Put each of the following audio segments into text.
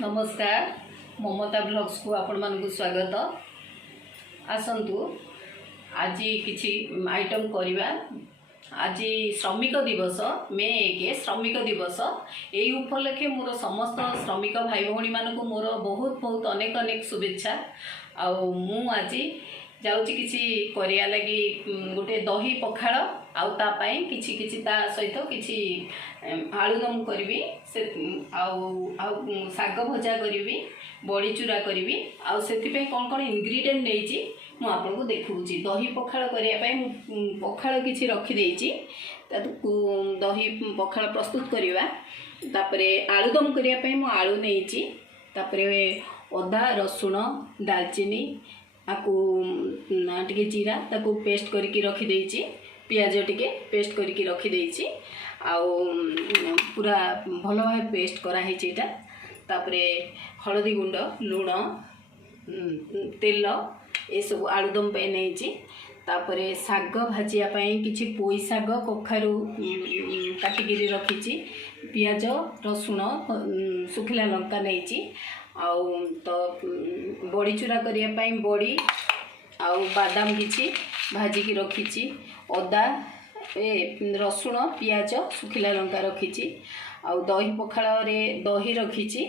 नमस्कार ममता ब्लॉग्स को आपण मानक स्वागत। आसतु आज किसी आइटम करवा। आज श्रमिक दिवस मे 1 श्रमिक दिवस। यही उपलक्षे मोर समस्त श्रमिक भाई भौणी मानक मोर बहुत बहुत अनेक अनेक शुभेच्छा। आउ मु आज जाऊँगी किसी करिया लगी गोटे दही पखाड़ आउ तापाई किछि किछि ता सहित किछि आलुदम करी से आउ साग भजा करी बड़ी चूरा करी आउ से कौन कौन इंग्रेडिएंट नहीं मु आपको देखुची। दही पखाड़ करने पखाड़ किछि रखी दही पखाड़ प्रस्तुत करवा। तापरे आलुदम करने मु आलू नहीं अदा रसुण दालचीनी आकु टिके जीरा ताकू पेस्ट करके रखी देइची। पियाज टिके पेस्ट करके रखी देइची आउ पूरा भल भाव पेस्ट करा हेची। एटा तापरे हळदी गुंड लूण तेल ए सब आलुदम पे नेइची। तापरे साग भाजिया पई किछि पोई साग कखारु काटिकी रखीची। पियाज रसुण सुखिला लंका नेइची आउ तो बड़ी चूरा करने बड़ी आउ बादाम किछि भाजिकी रखीची। अदा रसुण पियाज सुखिला लंका रखीची आउ दही पखाड़ रे दही रखीची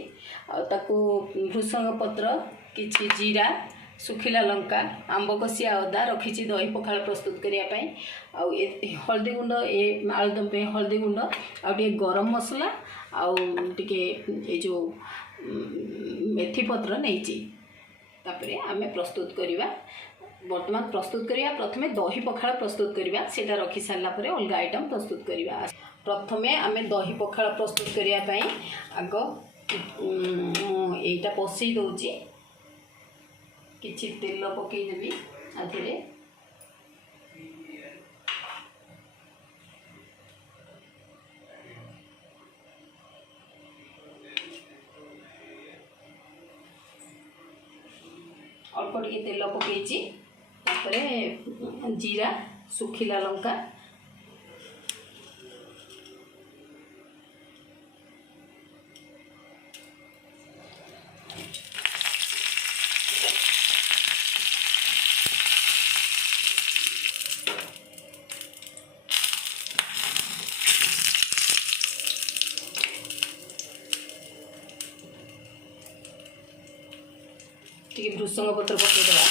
ताकू भृषंग पत्र किछि जीरा सुखिला लंका आंब कसिया अदा रखीची दही पखाड़ प्रस्तुत करने आउ हल्दी गुंड ए आलुदम पे हल्दी गुंड आउ टे गरम मसला आउ टे ए जो मेथी पत्र नहीं। तापरे आमे प्रस्तुत करिवा। वर्तमान प्रस्तुत करिया प्रथमे दही पखाड़ प्रस्तुत करिवा। सेटा रखी सारला परे अलग आइटम प्रस्तुत करिवा। प्रथमे आमे दही पखाड़ प्रस्तुत करिया पई आग एटा पसई दउची। किछि तेल पकई देबी आधेरे अल्प टिके तेल पकईची। तापरे जीरा सुखिला लंका टिके भृषंग पत्र पकईदेवा।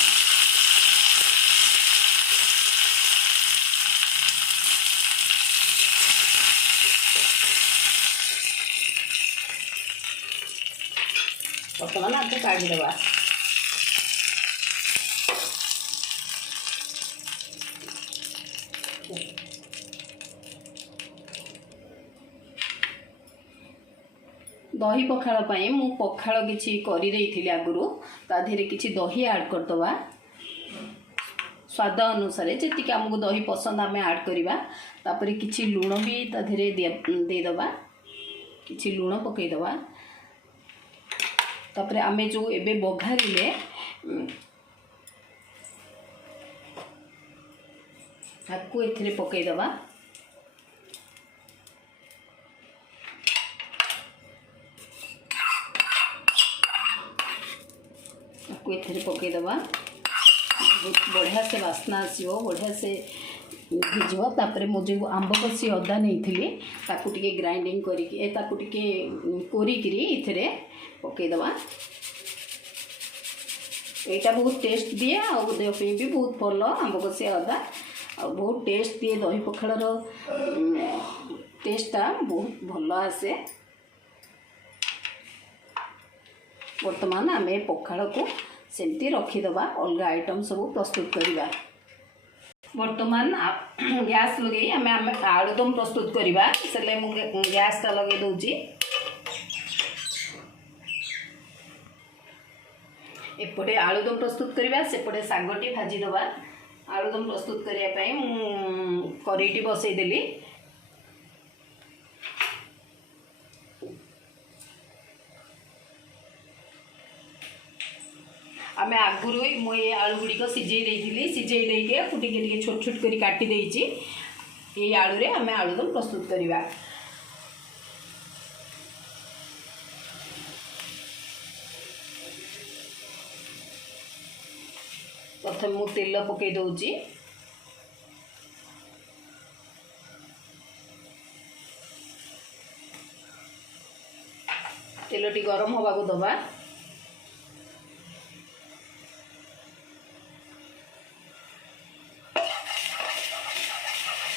बर्तमान आपको काढ़ीदेवा। दही पखाड़ पाई मु पखाड़ किछि करी देइथिली आगुरु ता धेरे किछि दही ऐड करदवा। स्वाद अनुसार जेतिक हमको दही पसंद आमे ऐड करिवा। तापरे किछि लूण भी ता धेरे दे दवा। किछि लूण पकई दवा। तापरे आमे जो एबे बघारिले ताकू एथिरे पकई दवा। एथिरे पकई दवा। बहुत बढ़िया से वासना आसो बढ़िया से भिजब। तापरे मो जो आंब कसी अदा नहीं थी ताकू टिके ग्राइंडिंग करिकी ताकू टिके कोरिकी एथिरे पकई दवा। एटा बहुत टेस्ट दिए आ देह पे भी बहुत भल आंब कसी अदा आ बहुत टेस्ट दिए। दही पखाड़ टेस्टा बहुत भल आसे। वर्तमान आम पखाड़ को सेमती रखीदबा अलग आइटम सब प्रस्तुत करवा। वर्तमान गैस लगे आम आलुदम प्रस्तुत करवा। से गैस टा लगे दूची। एपटे आलुदम प्रस्तुत करवा सेपटे सागटी भाजीदबा। आलुदम प्रस्तुत करने करेईटी बसईदेली। आम आगुरी मुझे आलू गुड़िक सिझे सिझे टिके छोट छोट कर काटी देइची। ये आलू रे आम आलुदम प्रस्तुत करवा। प्रथम मु तेल पकई दउची। तेलटी गरम होगा को दबा।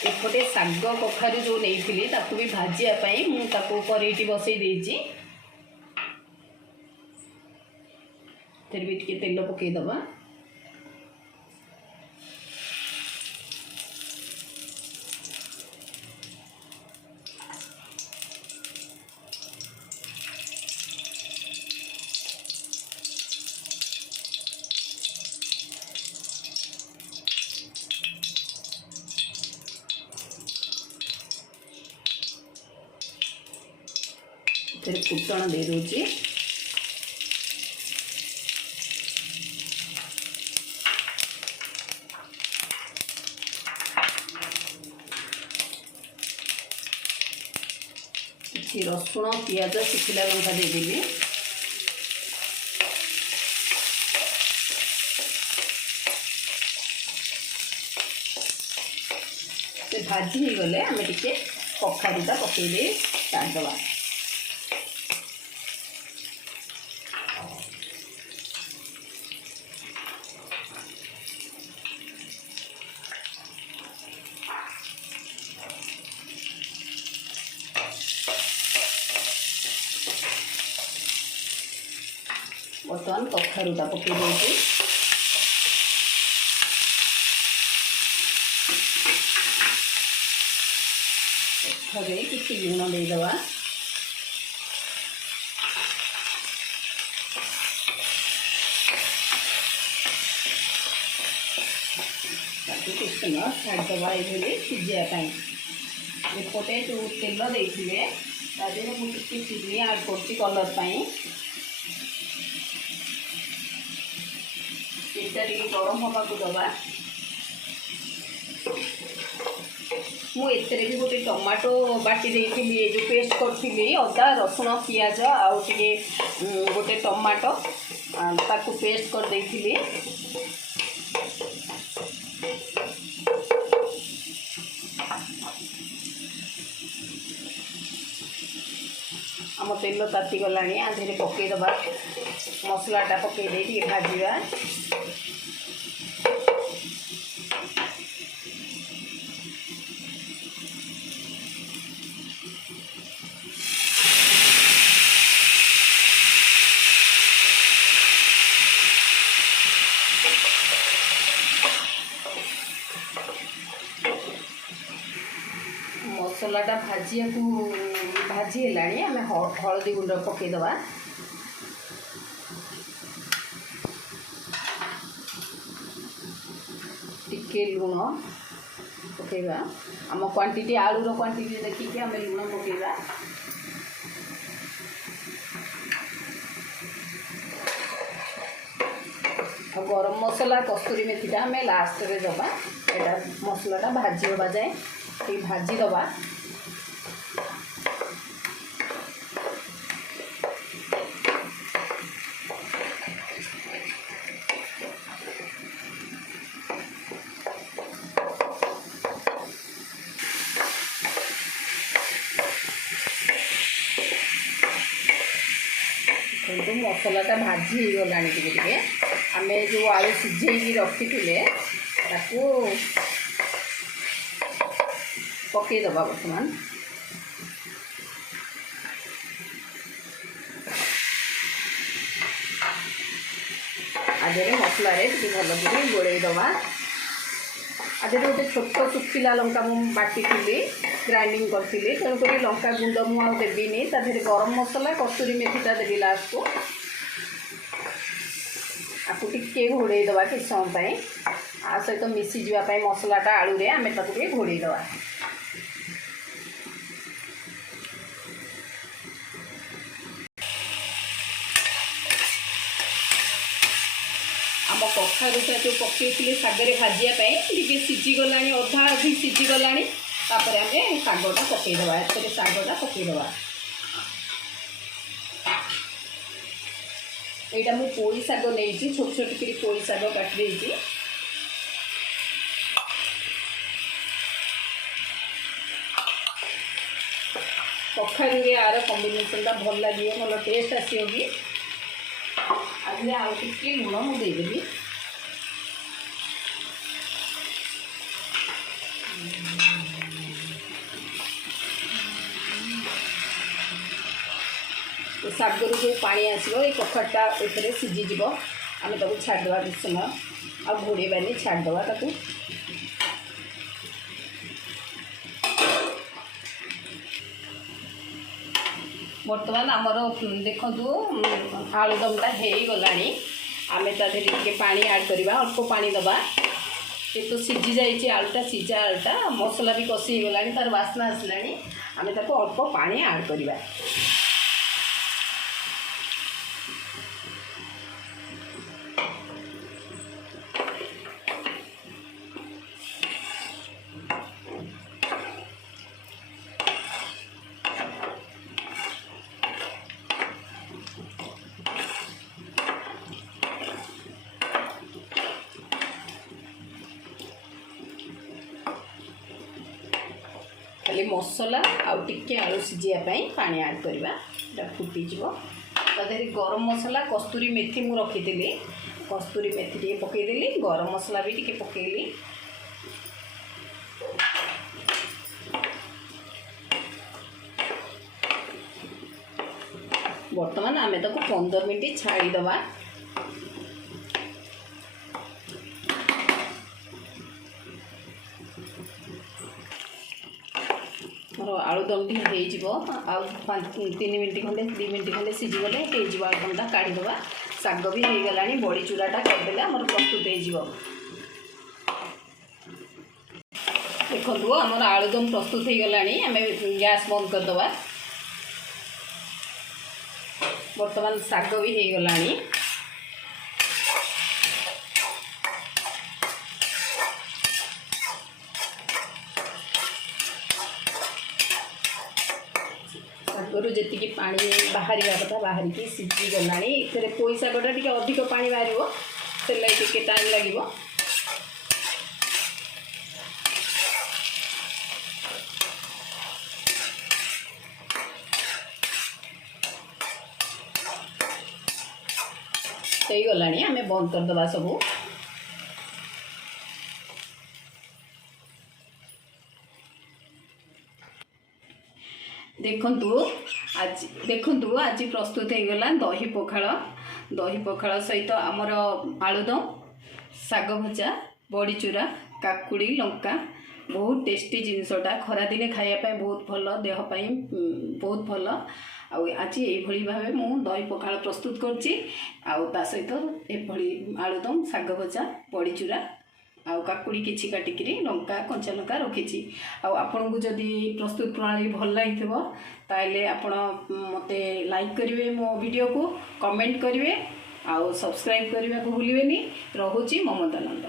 एपटे शाग कखारू जो नहीं ताकू भी भाजियापाई मुझे करेटी बसई देती। फिर भी टे तेल पकई दबा। फिर फुटण दे दूची। किसी रसुण पियाज शुखिला लंका देदेवी। से भाजी हो गले आम टे कखारूटा पकईदे काटदवा। बर्तमान कखारूटा पकई देती। कखारे किसी लुण देदवा। कुछ समय छाड़दवा ये सीझापी। एपटे जो तेल देते मुझे चीनी आड कर कलर पाई। तेलटा गरम होगा को दबा। मुझे भी गोटे टमाटो बाटी देती जो पेस्ट करी अदा रसुण पियाज आउ टे गोटे टमाटो ताकू पेस्ट कर देती। आम तेल ताती गला आधे पकईदबा। मसलाटा पकईदे भाजा। मसलाटा भाजिया को भाजी है आम हलदी गुंड पकईदबा। टिके लुण पकईबा। आम क्वांटिटी आलूर क्वांटिटी देखिए आम लुण पकईबा। गरम मसला कस्तूरी मेथीटा आम लास्ट रे दबा। एटा मसलाटा भाजी होगा जाए ठीक भाजी दबा। किंतु मसलाटा भाजी हो गला टे आम जो आलू सीझे रखी थे पकईदबा। बर्तमान आधे मसला भल गोड़ेदबा। आधे गोटे छोट शुखिला लंका मुझे बाटी ग्राइंडिंग करी तेणुक लंका गुंड मुझे देवी ताधे गरम मसला कस्तूरी मेथीटा देवी लास्ट को आपको टे घोड़ेदबा कि समय आ सहित मिसी जावाई मसलाटा आलू रे आम टे घोड़ेदबा। आम कखारूटा जो पकई शागे भाजापी टे सीझीगला अधा अधी सीझीगला आम शागटा पकईदबा। एते शागटा पकईदबा। यहाँ मुझे पोई शाग नहीं छोट छोट कर पोई शाग काटी। कखारू यार कॉम्बिनेशन भल लगे भल टेस्ट आसो कि आज आउ टे लुण मुदेदेवी शागर जो पानी आसो ये कखाटा ये सीझीज आम ताको छाड़देवा किसी समय आ घोड़ेबानी छाड़देवा ताको बर्तमान आमर देखु आलुदमटा हो गला आम तादेह पानी ऐड करवा अल्प पानी दबा ये तो सीझी जाइए आलुटा सीझा आलुटा मसला भी कषि गला तार बास्ना आसला आम ताको अल्प पानी ऐड करवा खाली मसला आउ टिके आलू सीझापी पानी ऐड करवा फुटीज तादेह गरम मसला कस्तूरी मेथी मु रखी कस्तूरी मेथी टे पकईदेली गरम मसला भी टे पकईली बर्तमान आम ताको 15 मिनट छाड़ीदवा मोर आलुदम हो 3 मिनट खंडे 2 मिनट खंडे सीझीगले हो आलुदमटा काढ़ीदवा शाग भी हो गला बड़ी चूराटा करदे मोर प्रस्तुत हो देखो आमर आलुदम प्रस्तुत हो गला आम गैस बंद करदवा बर्तमान शाग भी हो गला शागर जी पानी बाहर कथा बाहर की सीझी गला पोई शागटा टी अधिक पानी बाहर से टे टाइम लगे हो गला आम बंद करदे सबू देखु आज प्रस्तुत हो गला दही पखाल सहित आमर आलुदम शाग भजा बड़ी चूरा काकुड़ी लंका बहुत टेस्टी जिनसटा खरा दिने खायापी बहुत भल देहपाई बहुत भल आज ये भाव मु दही पखाल प्रस्तुत करता सहित ये आलुदम शाग भजा बड़ी चूरा आउ काकुड़ी किछि काटिकी लंका कंचा लंका रखी आपन को जदि प्रस्तुत प्रणाली भल लगी ताले आपण मते लाइक करेंगे मो वीडियो को कमेंट करेंगे आउ सब्सक्राइब करने को भूलिए। रोची ममता नंद।